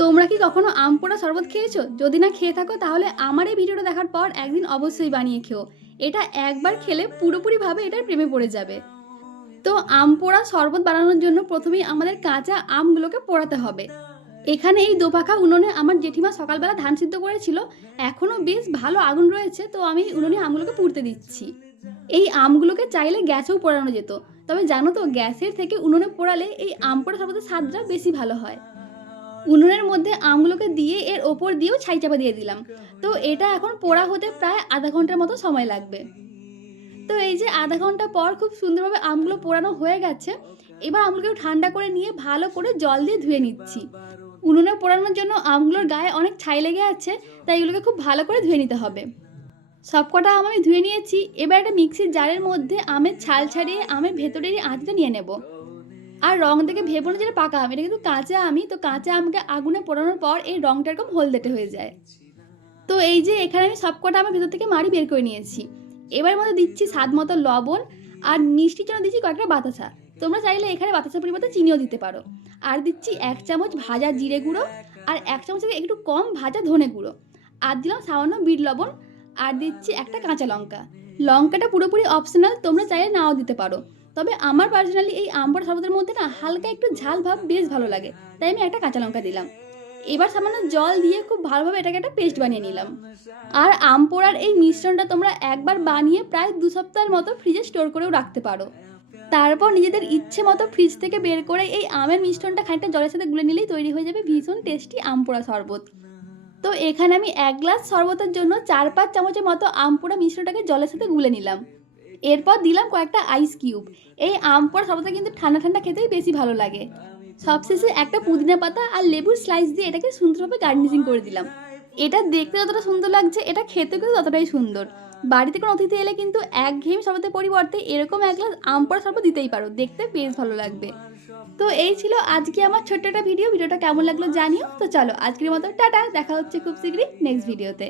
তোমরা কি কখনো আম পোড়া শরবত খেয়েছো? যদি না খেয়ে থাকো তাহলে আমার এই ভিডিওটা দেখার পর একদিন অবশ্যই বানিয়ে খেও। এটা একবার খেলে পুরোপুরিভাবে এটার প্রেমে পড়ে যাবে। তো আম পোড়া শরবত বানানোর জন্য প্রথমেই আমাদের কাঁচা আমগুলোকে পোড়াতে হবে। এখানে এই দোপাখা উনুনে আমার জেঠিমা সকালবেলা ধান সিদ্ধ করেছিল। এখনো বেশ ভালো আগুন রয়েছে, তো আমি উনুনে আমগুলোকে পুড়তে দিচ্ছি। এই আমগুলোকে চাইলে গ্যাসেও পোড়ানো যেত। তবে জানো তো, গ্যাসের থেকে উনুনে পোড়ালে এই আম পোড়া শরবতের স্বাদটা বেশি ভালো হয়। উনুনের মধ্যে আমগুলোকে দিয়ে এর ওপর দিয়েও ছাই চাপা দিয়ে দিলাম। তো এটা এখন পোড়া হতে প্রায় আধা ঘন্টার মতো সময় লাগবে। তো এই যে আধা ঘন্টা পর খুব সুন্দরভাবে আমগুলো পোড়ানো হয়ে গেছে। এবার আমগুলোকে ঠান্ডা করে নিয়ে ভালো করে জল দিয়ে ধুয়ে নিচ্ছি। উনুনে পোড়ানোর জন্য আমগুলোর গায়ে অনেক ছাই লেগে আছে, তাই এগুলোকে খুব ভালো করে ধুয়ে নিতে হবে। সবকটা আম আমি ধুয়ে নিয়েছি। এবার একটা মিক্সির জারের মধ্যে আমের ছাল ছাড়িয়ে আমের ভেতরের এই আঁশটা নিয়ে নেব। আর রং দেখে ভেবো না যেটা পাকা আম, এটা কিন্তু কাঁচা আমই। তো কাঁচা আমকে আগুনে পোড়ানোর পর এই রংটা এরকম হলদেটে হয়ে যায়। তো এই যে এখানে আমি সবকটা আমের ভেতর থেকে মাড়ি বের করে নিয়েছি। এবার মধ্যে দিচ্ছি স্বাদ মতো লবণ, আর মিষ্টির জন্য দিচ্ছি কয়েকটা বাতাসা। তোমরা চাইলে এখানে বাতাসার পরিবর্তে চিনিও দিতে পারো। আর দিচ্ছি ১ চামচ ভাজা জিরে গুঁড়ো, আর ১ চামচ থেকে একটু কম ভাজা ধনে গুঁড়ো। আর দিলাম সামান্য বিট লবণ। আর দিচ্ছি একটা কাঁচা লঙ্কা। লঙ্কাটা পুরোপুরি অপশনাল, তোমরা চাইলে নাও দিতে পারো। তবে আমার পার্সোনালি এই আম পোড়া শরবতের মধ্যে না হালকা একটু ঝাল ভাব বেশ ভালো লাগে, তাই আমি একটা কাঁচা লঙ্কা দিলাম। এবার সামান্য জল দিয়ে খুব ভালোভাবে এটাকে একটা পেস্ট বানিয়ে নিলাম। আর আম পোড়ার এই মিশ্রণটা তোমরা একবার বানিয়ে প্রায় ২ সপ্তাহের মতো ফ্রিজে স্টোর করেও রাখতে পারো। তারপর নিজেদের ইচ্ছে মতো ফ্রিজ থেকে বের করে এই আমের মিশ্রণটা খানিকটা জলের সাথে গুলে নিলেই তৈরি হয়ে যাবে ভীষণ টেস্টি আম পোড়া শরবত। তো এখানে আমি ১ গ্লাস শরবতের জন্য ৪-৫ চামচের মতো আম পোড়া মিশ্রণটাকে জলের সাথে গুলে নিলাম। এরপর দিলাম কয়েকটা আইস কিউব। এই আম পোড়া শরবতটা কিন্তু ঠান্ডা ঠান্ডা খেতেই বেশি ভালো লাগে। সবশেষে একটা পুদিনা পাতা আর লেবুর স্লাইস দিয়ে এটাকে সুন্দরভাবে গার্নিশিং করে দিলাম। এটা দেখতে যতটা সুন্দর লাগছে, এটা খেতে কিন্তু ততটাই সুন্দর। বাড়িতে কোনো অতিথি এলে কিন্তু একঘেয়েমি শরবতের পরিবর্তে এরকম ১ গ্লাস আম পোড়া শরবত দিতেই পারো, দেখতে বেশ ভালো লাগবে। তো এই ছিল আজকে আমার ছোট্ট একটা ভিডিওটা কেমন লাগলো জানিও। তো চলো আজকের মতো টাটা, দেখা হচ্ছে খুব শীঘ্রই নেক্সট ভিডিওতে।